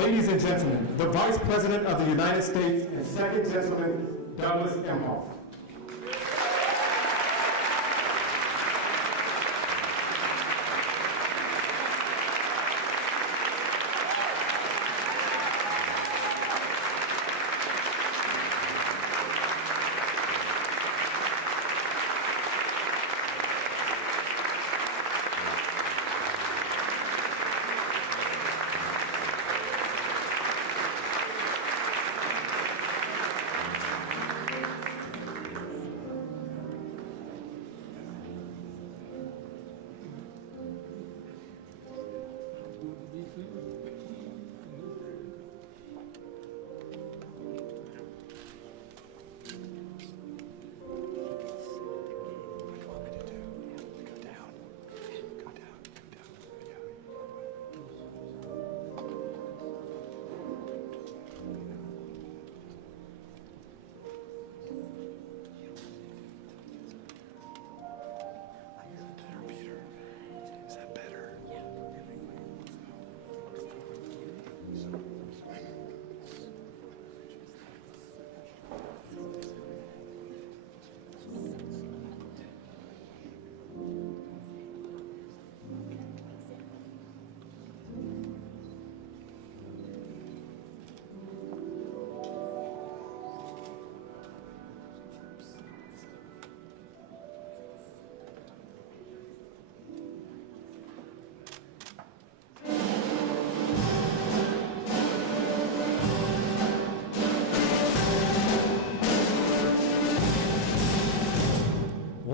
Ladies and gentlemen, the Vice President of the United States and Second Gentleman, Douglas Emhoff.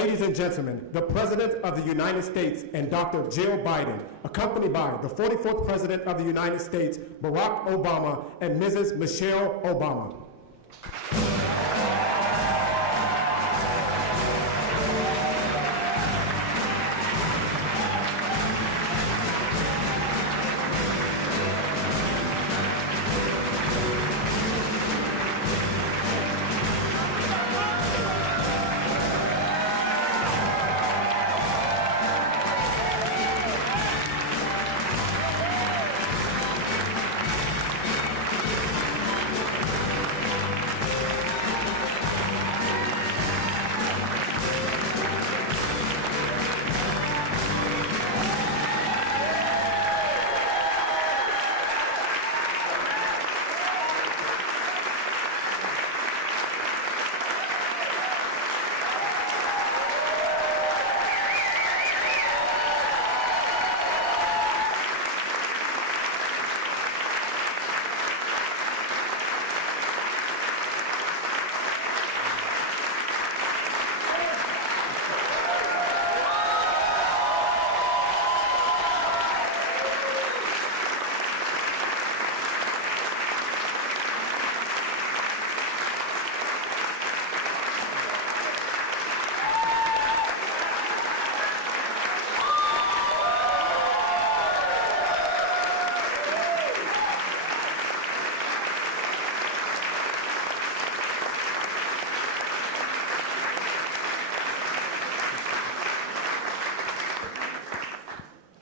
Ladies and gentlemen, the President of the United States and Dr. Jill Biden, accompanied by the 44th President of the United States, Barack Obama, and Mrs. Michelle Obama.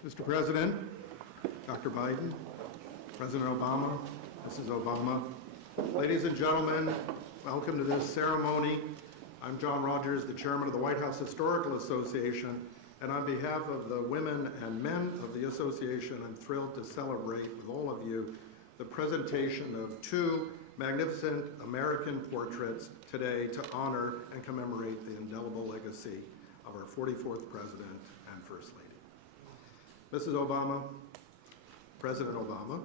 Mr. President, Dr. Biden, President Obama, Mrs. Obama, ladies and gentlemen, welcome to this ceremony. I'm John Rogers, the chairman of the White House Historical Association, and on behalf of the women and men of the association, I'm thrilled to celebrate with all of you the presentation of two magnificent American portraits today to honor and commemorate the indelible legacy of our 44th President and First Lady. Mrs. Obama, President Obama,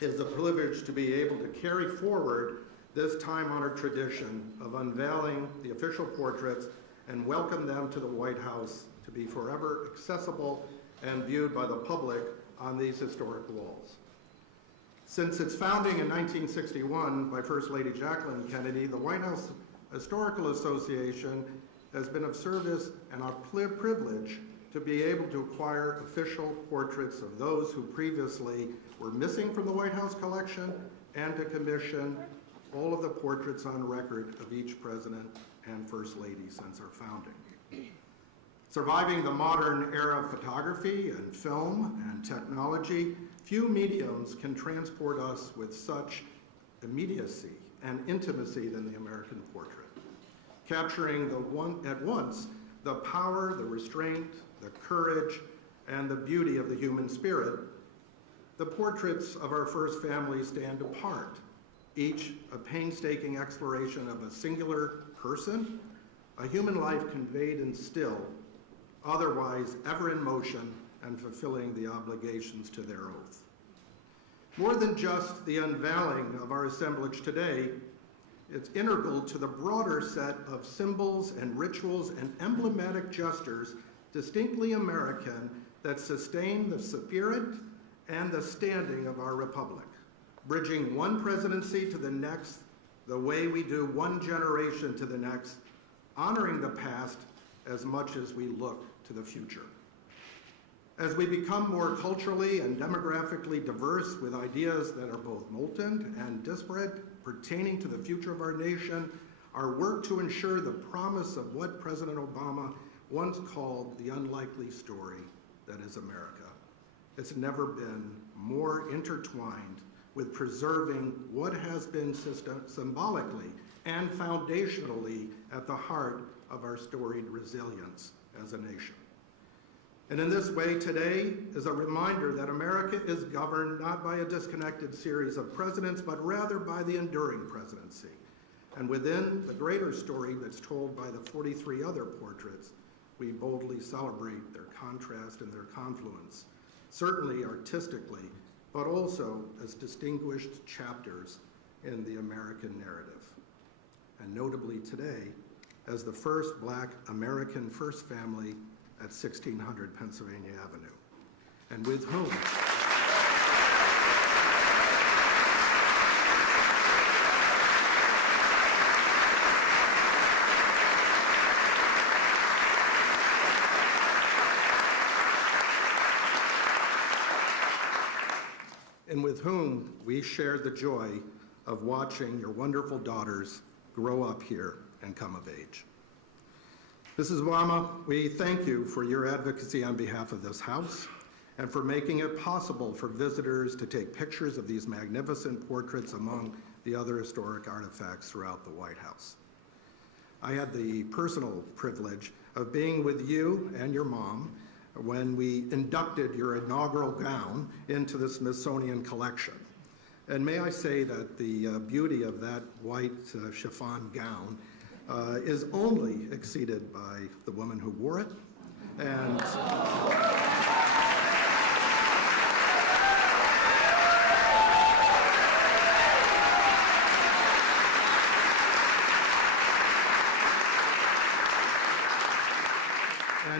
it is a privilege to be able to carry forward this time-honored tradition of unveiling the official portraits and welcome them to the White House to be forever accessible and viewed by the public on these historic walls. Since its founding in 1961 by First Lady Jacqueline Kennedy, the White House Historical Association has been of service and our privilege to be able to acquire official portraits of those who previously were missing from the White House collection and to commission all of the portraits on record of each president and first lady since our founding. Surviving the modern era of photography and film and technology, few mediums can transport us with such immediacy and intimacy than the American portrait, capturing at once the power, the restraint, the courage, and the beauty of the human spirit. The portraits of our first family stand apart, each a painstaking exploration of a singular person, a human life conveyed in still, otherwise ever in motion and fulfilling the obligations to their oath. More than just the unveiling of our assemblage today, it's integral to the broader set of symbols and rituals and emblematic gestures distinctly American that sustain the spirit and the standing of our republic, bridging one presidency to the next the way we do one generation to the next, honoring the past as much as we look to the future. As we become more culturally and demographically diverse with ideas that are both molten and disparate pertaining to the future of our nation, our work to ensure the promise of what President Obama once called the unlikely story that is America. It's never been more intertwined with preserving what has been symbolically and foundationally at the heart of our storied resilience as a nation. And in this way, today is a reminder that America is governed not by a disconnected series of presidents, but rather by the enduring presidency. And within the greater story that's told by the 43 other portraits, we boldly celebrate their contrast and their confluence, certainly artistically, but also as distinguished chapters in the American narrative. And notably today, as the first Black American first family at 1600 Pennsylvania Avenue, and with whom we shared the joy of watching your wonderful daughters grow up here and come of age. Mrs. Obama, we thank you for your advocacy on behalf of this House and for making it possible for visitors to take pictures of these magnificent portraits among the other historic artifacts throughout the White House. I had the personal privilege of being with you and your mom when we inducted your inaugural gown into the Smithsonian collection. And may I say that the beauty of that white chiffon gown is only exceeded by the woman who wore it. And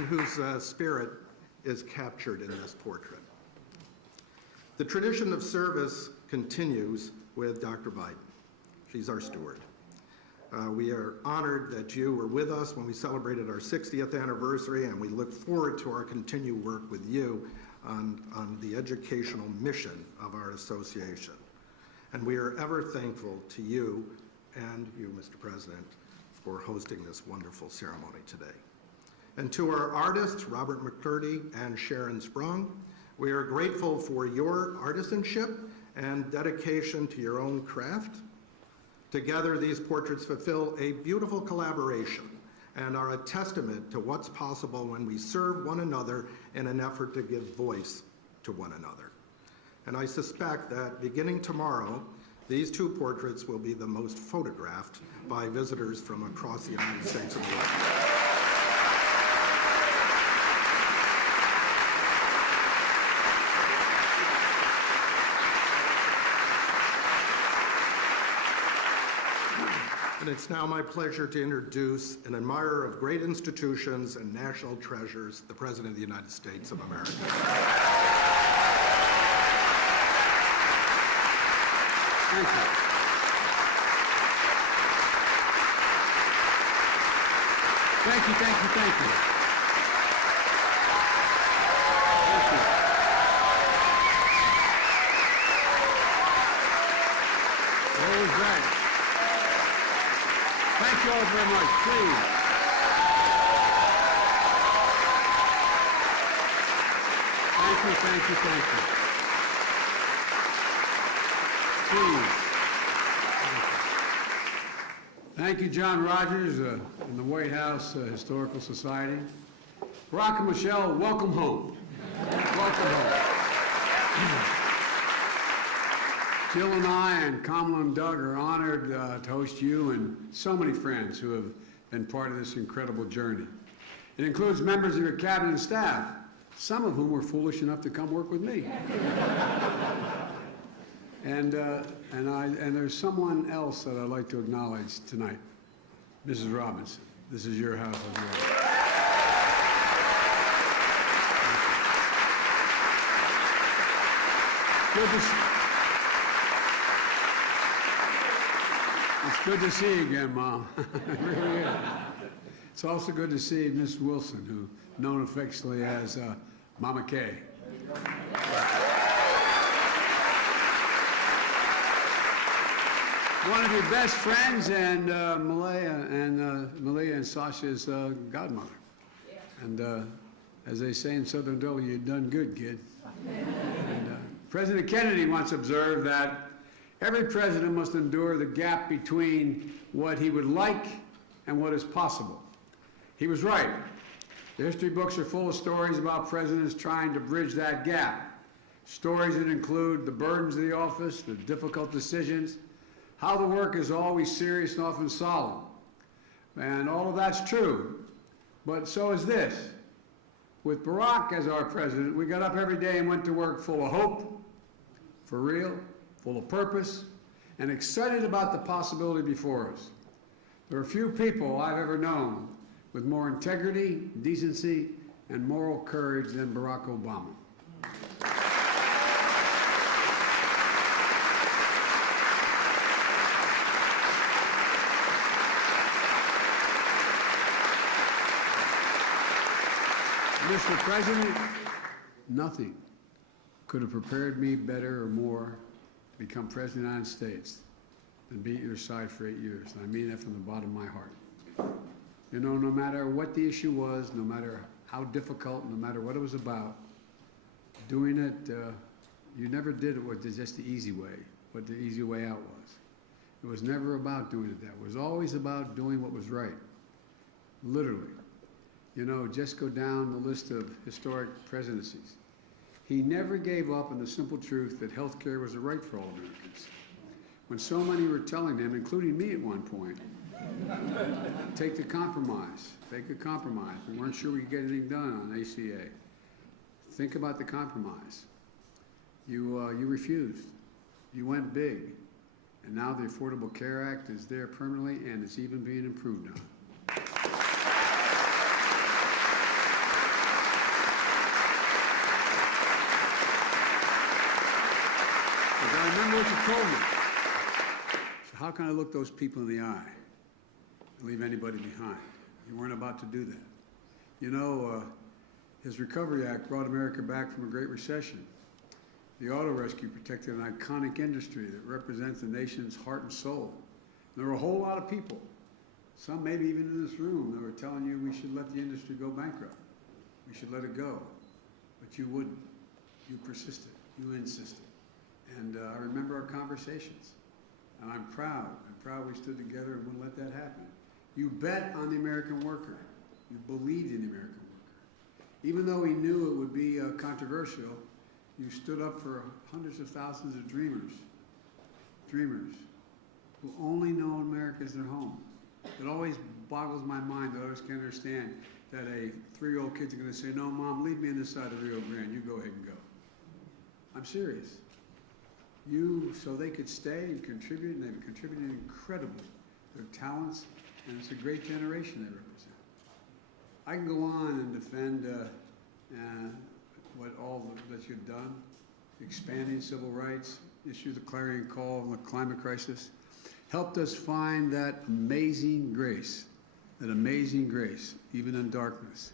whose spirit is captured in this portrait. The tradition of service continues with Dr. Biden. She's our steward. We are honored that you were with us when we celebrated our 60th anniversary, and we look forward to our continued work with you on the educational mission of our association. And we are ever thankful to you and you, Mr. President, for hosting this wonderful ceremony today. And to our artists, Robert McCurdy and Sharon Sprung, we are grateful for your artisanship and dedication to your own craft. Together, these portraits fulfill a beautiful collaboration and are a testament to what's possible when we serve one another in an effort to give voice to one another. And I suspect that beginning tomorrow, these two portraits will be the most photographed by visitors from across the United States and the world. And it's now my pleasure to introduce an admirer of great institutions and national treasures, the President of the United States of America. Thank you. Thank you, thank you, thank you. Thank you. Always right. Thank you all very much, please. Thank you, thank you, thank you. Please. Thank you, John Rogers and the White House Historical Society. Barack and Michelle, welcome home. Welcome home. Jill and I and Kamala and Doug are honored to host you and so many friends who have been part of this incredible journey. It includes members of your cabinet and staff, some of whom were foolish enough to come work with me. And there's someone else that I'd like to acknowledge tonight, Mrs. Robinson. This is your house as well. It's good to see you again, Mom. It really is. It's also good to see Miss Wilson, who known affectionately as Mama Kay. One of your best friends and Malia and Sasha's godmother. Yeah. And as they say in Southern Delaware, you've done good, kid. And President Kennedy once observed that every president must endure the gap between what he would like and what is possible. He was right. The history books are full of stories about presidents trying to bridge that gap. Stories that include the burdens of the office, the difficult decisions, how the work is always serious and often solemn. And all of that's true, but so is this. With Barack as our president, we got up every day and went to work full of hope, for real, full of purpose, and excited about the possibility before us. There are few people I've ever known with more integrity, decency, and moral courage than Barack Obama. Mr. President, nothing could have prepared me better or more to become President of the United States than be at your side for 8 years. And I mean that from the bottom of my heart. You know, no matter what the issue was, no matter how difficult, no matter what it was about, doing it, you never did it with just the easy way, what the easy way out was. It was never about doing it that way. It was always about doing what was right, literally. You know, just go down the list of historic presidencies. He never gave up on the simple truth that health care was a right for all Americans. When so many were telling him, including me at one point, take the compromise, take a compromise. We weren't sure we could get anything done on ACA. Think about the compromise. You refused. You went big. And now the Affordable Care Act is there permanently, and it's even being improved on. I remember what you told me. So how can I look those people in the eye and leave anybody behind? You weren't about to do that. You know, his Recovery Act brought America back from a Great Recession. The auto rescue protected an iconic industry that represents the nation's heart and soul. There were a whole lot of people, some maybe even in this room, that were telling you we should let the industry go bankrupt. We should let it go. But you wouldn't. You persisted. You insisted. And I remember our conversations, and I'm proud we stood together and wouldn't let that happen. You bet on the American worker. You believed in the American worker. Even though he knew it would be controversial, you stood up for hundreds of thousands of dreamers who only know America as their home. It always boggles my mind that I always can't understand that a 3-year-old kid's going to say, no, Mom, leave me on this side of the Rio Grande. You go ahead and go. I'm serious. So they could stay and contribute, and they've contributed incredibly. Their talents, and it's a great generation they represent. I can go on and defend that you've done, expanding civil rights, issue the clarion call on the climate crisis, helped us find that amazing grace, even in darkness.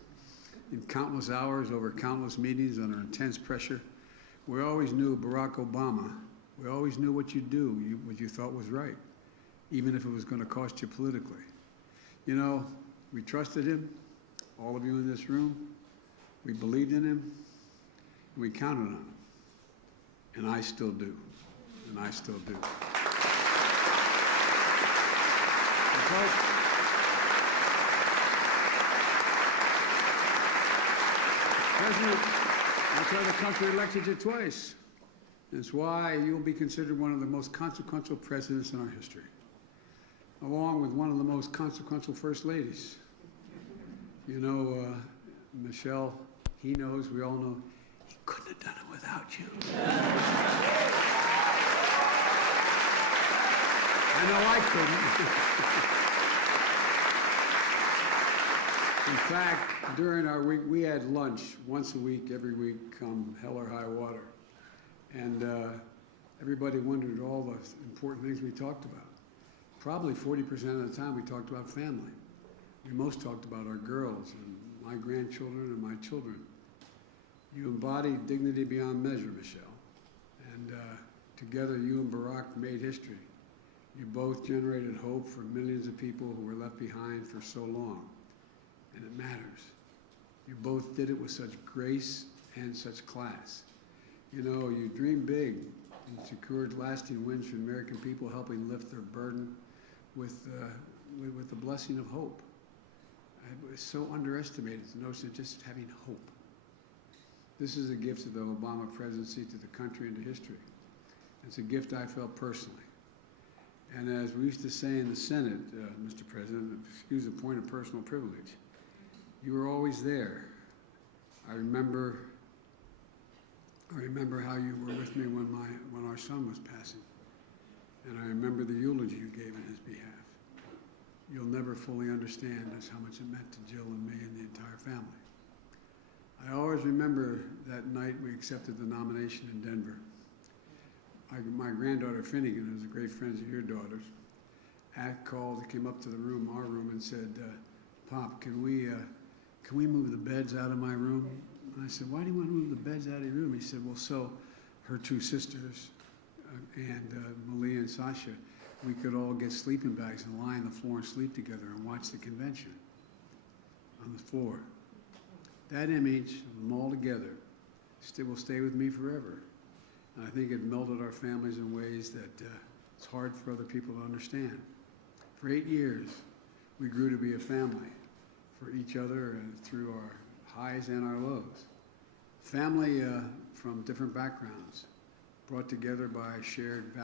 In countless hours, over countless meetings, under intense pressure, we always knew Barack Obama. We always knew what you'd do, what you thought was right, even if it was going to cost you politically. You know, we trusted him, all of you in this room. We believed in him, and we counted on him. And I still do. And I still do. President, that's why the country elected you twice. That's why you'll be considered one of the most consequential presidents in our history, along with one of the most consequential first ladies. You know, Michelle, he knows, we all know, he couldn't have done it without you. I know I couldn't. In fact, during our week, we had lunch once a week, every week, come hell or high water. And everybody wondered all the important things we talked about. Probably 40% of the time we talked about family. We most talked about our girls and my grandchildren and my children. You embodied dignity beyond measure, Michelle. And together you and Barack made history. You both generated hope for millions of people who were left behind for so long. And it matters. You both did it with such grace and such class. You know, you dreamed big and secured lasting wins for the American people, helping lift their burden with the blessing of hope. It was so underestimated, the notion of just having hope. This is a gift of the Obama presidency to the country and to history. It's a gift I felt personally. And as we used to say in the Senate, Mr. President, excuse the point of personal privilege, you were always there. I remember how you were with me when our son was passing. And I remember the eulogy you gave in his behalf. you'll never fully understand just how much it meant to Jill and me and the entire family. I always remember that night we accepted the nomination in Denver. My granddaughter Finnegan, who's a great friend of your daughter's, came up to our room, and said, "Pop, can we move the beds out of my room?" And I said, "Why do you want to move the beds out of your room?" He said, "Well, so her two sisters and Malia and Sasha, we could all get sleeping bags and lie on the floor and sleep together and watch the convention on the floor." That image of them all together will stay with me forever. And I think it melded our families in ways that it's hard for other people to understand. For 8 years, we grew to be a family for each other and through our highs and our lows. Family from different backgrounds, brought together by shared values.